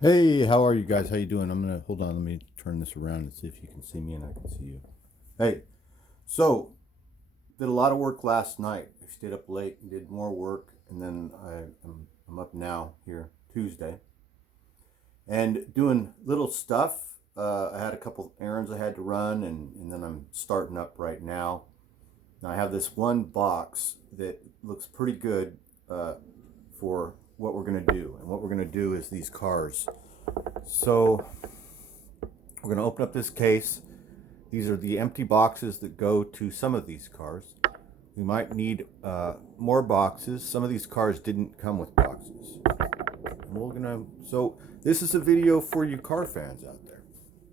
Hey, how are you guys? How you doing? I'm gonna hold on. Let me turn this around and see if you can see me and I can see you. Hey, so did a lot of work last night. I stayed up late and did more work, and then I'm up now here Tuesday and doing little stuff. I had a couple errands I had to run, and then I'm starting up right now. Now I have this one box that looks pretty good for what we're gonna do, and what we're gonna do is these cars. So we're going to open up this case. These are the empty boxes that go to some of these cars. We might need more boxes. Some of these cars didn't come with boxes. And so this is a video for you car fans out there.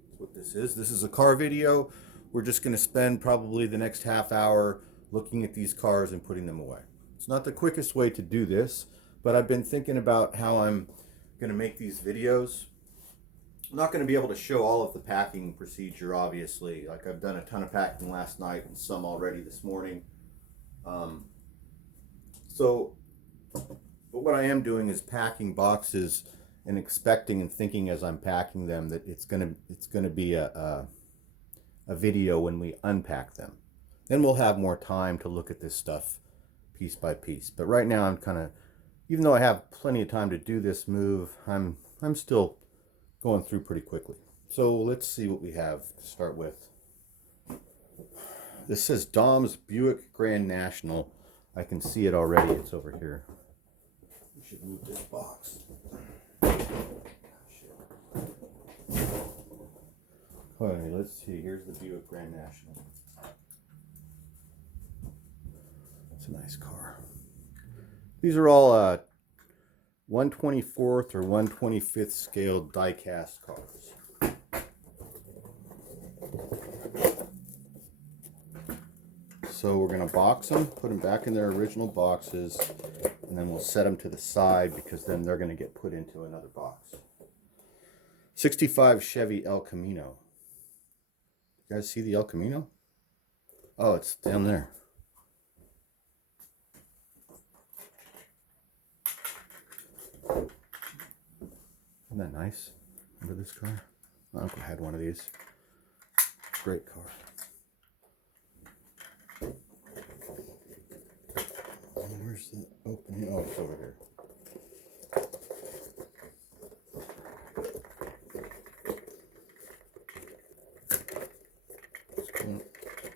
That's what this is. This is a car video. We're just going to spend probably the next half hour looking at these cars and putting them away. It's not the quickest way to do this, but I've been thinking about how I'm going to make these videos. I'm not going to be able to show all of the packing procedure, obviously. Like, I've done a ton of packing last night and some already this morning. Um, so, but what I am doing is packing boxes and expecting and thinking as I'm packing them that it's gonna be a video when we unpack them. Then we'll have more time to look at this stuff piece by piece. But right now I'm kind of, even though I have plenty of time to do this move, I'm still going through pretty quickly. So let's see what we have to start with. This says Dom's Buick Grand National. I can see it already. It's over here. We should move this box. Okay, let's see. Here's the Buick Grand National. It's a nice car. These are all 1/24th or 1/25th scale die-cast cars. So we're going to box them, put them back in their original boxes, and then we'll set them to the side because then they're going to get put into another box. 65 Chevy El Camino. You guys see the El Camino? Oh, it's down there. Isn't that nice? Remember this car? My uncle had one of these. Great car. Where's the opening? Oh, it's over here.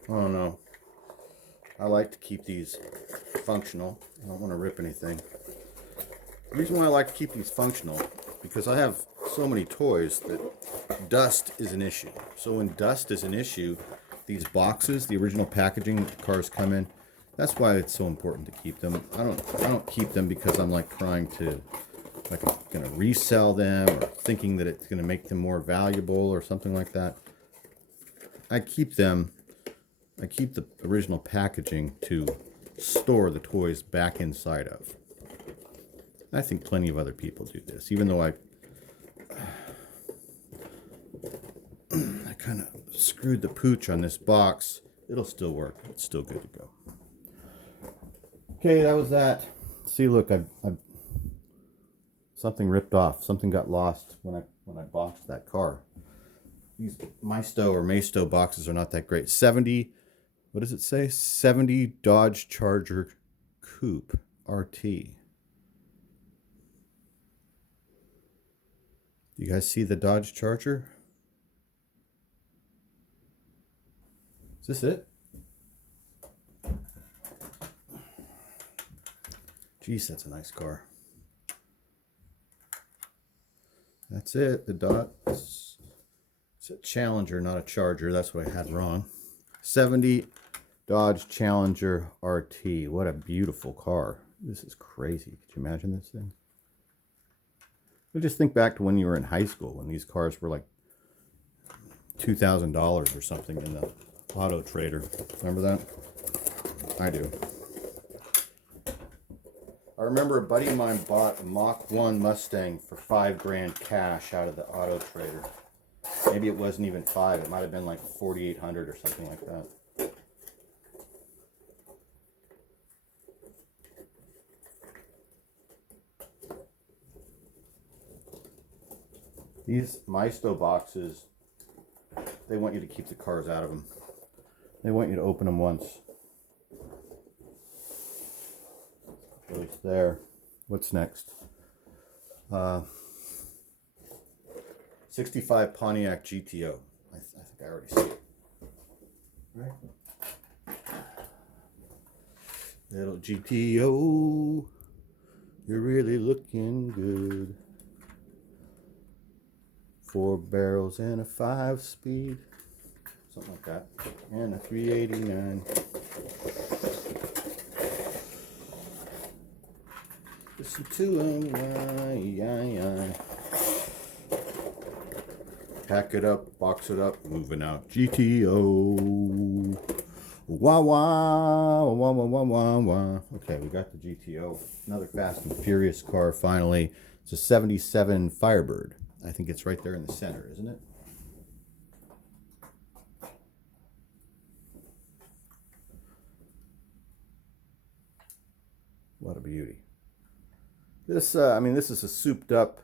Oh no. I like to keep these functional. I don't want to rip anything. The reason why I like to keep these functional is because I have so many toys that dust is an issue. So when dust is an issue, these boxes, the original packaging that the cars come in, that's why it's so important to keep them. I don't keep them because I'm like trying to, like, I'm gonna resell them or thinking that it's gonna make them more valuable or something like that. I keep them. I keep the original packaging to store the toys back inside of. I think plenty of other people do this, even though I kind of screwed the pooch on this box. It'll still work. It's still good to go. Okay, that was that. See, look, I've something ripped off. Something got lost when I boxed that car. These Maisto boxes are not that great. 70, what does it say? 70 Dodge Charger Coupe RT. You guys see the Dodge Charger? Is this it? Jeez, that's a nice car. That's it. The Dodge. It's a Challenger, not a Charger. That's what I had wrong. 70 Dodge Challenger RT. What a beautiful car. This is crazy. Could you imagine this thing? But just think back to when you were in high school, when these cars were like $2,000 or something in the Auto Trader. Remember that? I do. I remember a buddy of mine bought a Mach 1 Mustang for $5,000 cash out of the Auto Trader. Maybe it wasn't even 5. It might have been like 4,800 or something like that. These Maisto boxes, they want you to keep the cars out of them. They want you to open them once. Those there. What's next? 65 Pontiac GTO. I think I already see it. Right. Little GTO, you're really looking good. 4 barrels and a 5-speed, something like that, and a 389. Listen to him, pack it up, box it up, moving out. GTO. Wah wah wah wah wah wah wah. Okay, we got the GTO. Another Fast and Furious car finally. It's a 77 Firebird. I think it's right there in the center, isn't it? What a beauty. This, I mean, this is a souped up,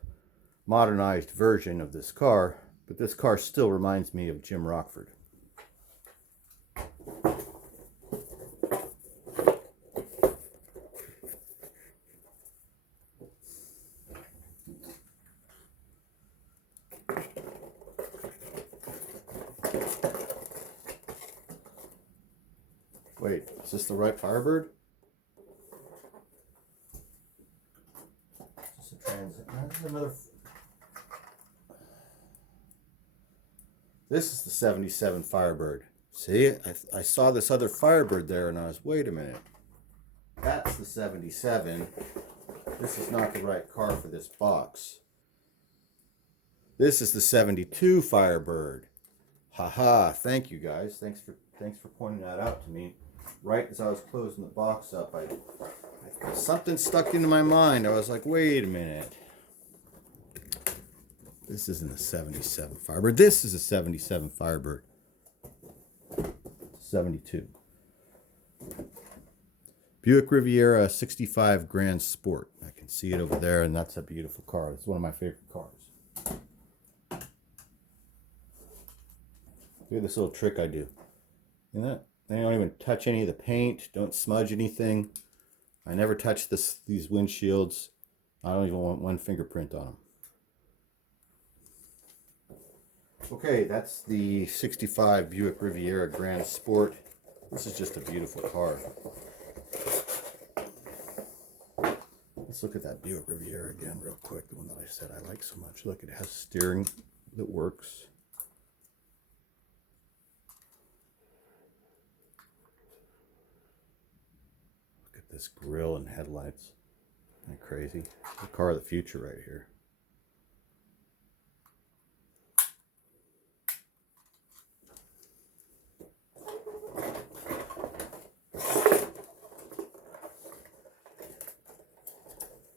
modernized version of this car, but this car still reminds me of Jim Rockford. Wait, is this the right Firebird? Is this a transit? No, this is another. This is the 77 Firebird. See, I saw this other Firebird there and I was, wait a minute. That's the 77. This is not the right car for this box. This is the 72 Firebird. Haha, thank you guys. Thanks for pointing that out to me. Right as I was closing the box up, something stuck into my mind. I was like, wait a minute. This isn't a 77 Firebird. This is a 77 Firebird. 72. Buick Riviera 65 Grand Sport. I can see it over there, and that's a beautiful car. It's one of my favorite cars. Look at this little trick I do. You know that? I don't even touch any of the paint. Don't smudge anything. I never touch these windshields. I don't even want one fingerprint on them. Okay, that's the 65 Buick Riviera Grand Sport. This is just a beautiful car. Let's look at that Buick Riviera again real quick. The one that I said I like so much. Look, it has steering that works. This grill and headlights. Isn't that crazy? The car of the future right here.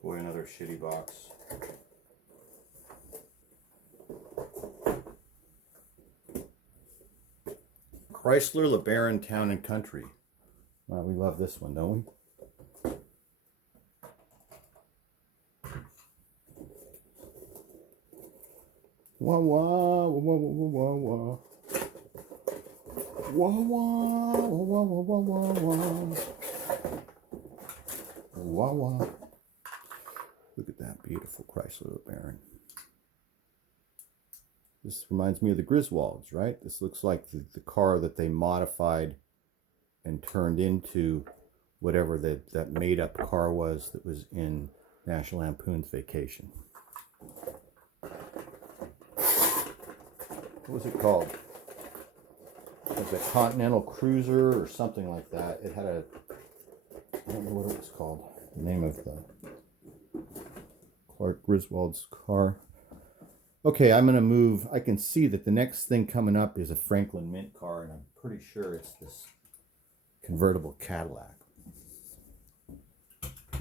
Boy, another shitty box. Chrysler LeBaron Town and Country. Wow, we love this one, don't we? Wah wah wah wah wah wah wah wah wah wah wah wah wah wah wah. Look at that beautiful Chrysler LeBaron. This reminds me of the Griswolds, right? This looks like the car that they modified and turned into whatever that made up car was that was in National Lampoon's Vacation. What was it called? It was a Continental Cruiser or something like that. It had I don't know what it was called. The name of the Clark Griswold's car. Okay, I'm going to move. I can see that the next thing coming up is a Franklin Mint car, and I'm pretty sure it's this convertible Cadillac.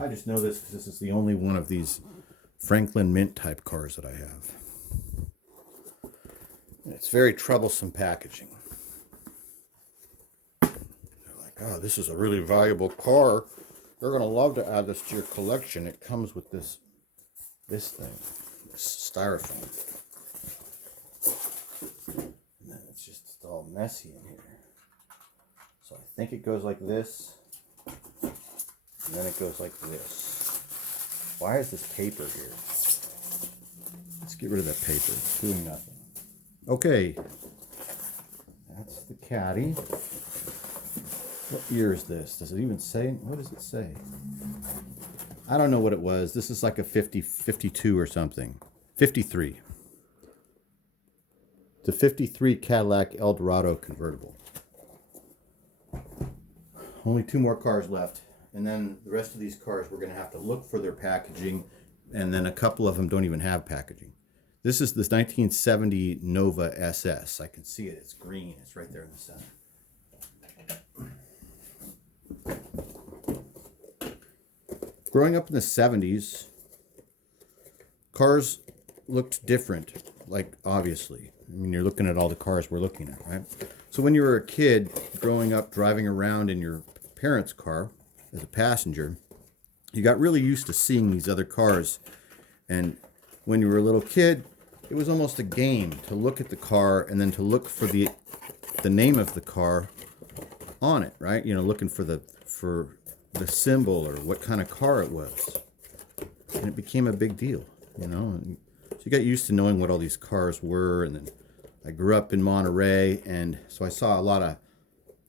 I just know this because this is the only one of these Franklin Mint type cars that I have. It's very troublesome packaging. They're like, oh, this is a really valuable car. You're going to love to add this to your collection. It comes with this thing, this styrofoam. all messy in here. So I think it goes like this, and then it goes like this. Why is this paper here? Let's get rid of that paper. It's doing nothing. Okay, that's the caddy. What year is this? Does it even say? What does it say? I don't know what it was. This is like a 52 or something. 53. It's a 53 Cadillac Eldorado convertible. Only 2 more cars left. And then the rest of these cars, we're going to have to look for their packaging. And then a couple of them don't even have packaging. This is this 1970 Nova SS. I can see it. It's green. It's right there in the center. Growing up in the 70s, cars looked different, like obviously. I mean, you're looking at all the cars we're looking at, right? So when you were a kid growing up driving around in your parents' car as a passenger, you got really used to seeing these other cars. And when you were a little kid, it was almost a game to look at the car and then to look for the name of the car on it, right? You know, looking for the symbol or what kind of car it was. And it became a big deal, you know. So you got used to knowing what all these cars were. And then I grew up in Monterey, and so I saw a lot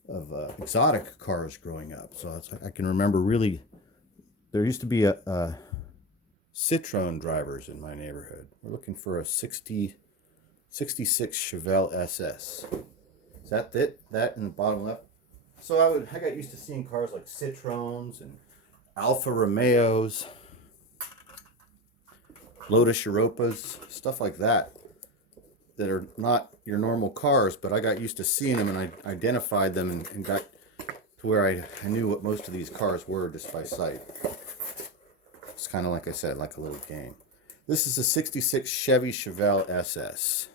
of exotic cars growing up. So I can remember really, there used to be a Citroen drivers in my neighborhood. We're looking for a 66 Chevelle SS. Is that it? That in the bottom left? So I got used to seeing cars like Citroens and Alfa Romeos, Lotus Europas, stuff like that that are not your normal cars, but I got used to seeing them and I identified them and got to where I knew what most of these cars were just by sight. It's kind of like I said, like a little game. This is a 66 Chevy Chevelle SS.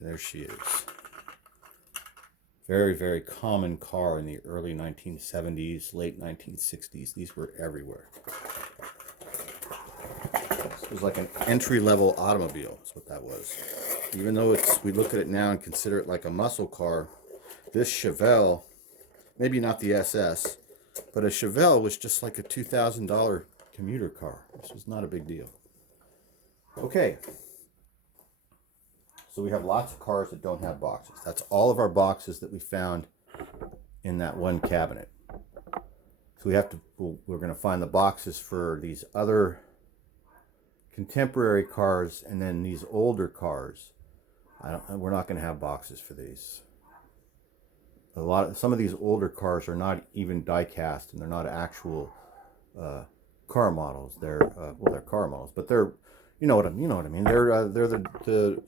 There she is. Very, very common car in the early 1970s, late 1960s. These were everywhere. It was like an entry-level automobile, is what that was. Even though we look at it now and consider it like a muscle car, this Chevelle, maybe not the SS, but a Chevelle was just like a $2,000 commuter car. This was not a big deal. Okay. So we have lots of cars that don't have boxes. That's all of our boxes that we found in that one cabinet. So we're going to find the boxes for these other contemporary cars and then these older cars. We're not going to have boxes for these. Some of these older cars are not even die cast, and they're not actual car models. They're car models, but they're you know what I mean. They're the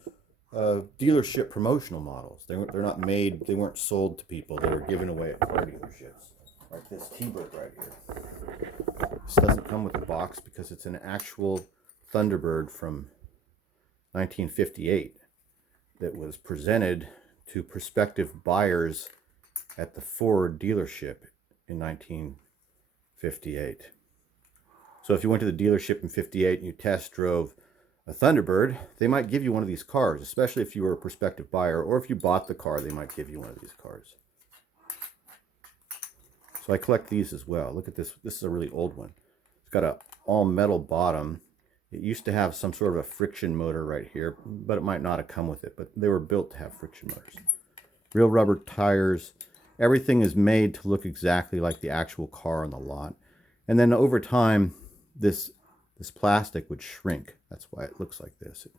dealership promotional models. They're not made. They weren't sold to people. They were given away at car dealerships. Like this T-Bird right here. This doesn't come with a box because it's an actual Thunderbird from 1958 that was presented to prospective buyers at the Ford dealership in 1958. So if you went to the dealership in 58 and you test drove a Thunderbird, they might give you one of these cars, especially if you were a prospective buyer, or if you bought the car, they might give you one of these cars. So I collect these as well. Look at this. This is a really old one. It's got a all metal bottom. It used to have some sort of a friction motor right here, but it might not have come with it, but they were built to have friction motors. Real rubber tires. Everything is made to look exactly like the actual car on the lot. And then over time, this plastic would shrink. That's why it looks like this. It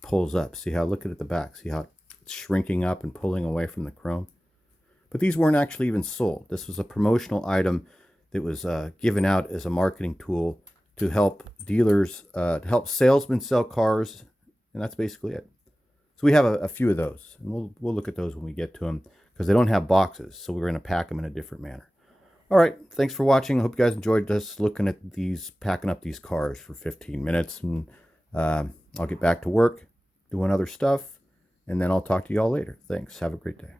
pulls up. See how, look at the back. See how it's shrinking up and pulling away from the chrome? But these weren't actually even sold. This was a promotional item that was given out as a marketing tool to help dealers, to help salesmen sell cars, and that's basically it. So we have a few of those, and we'll look at those when we get to them, because they don't have boxes, so we're going to pack them in a different manner. All right, thanks for watching. I hope you guys enjoyed us looking at these, packing up these cars for 15 minutes, and I'll get back to work, doing other stuff, and then I'll talk to you all later. Thanks. Have a great day.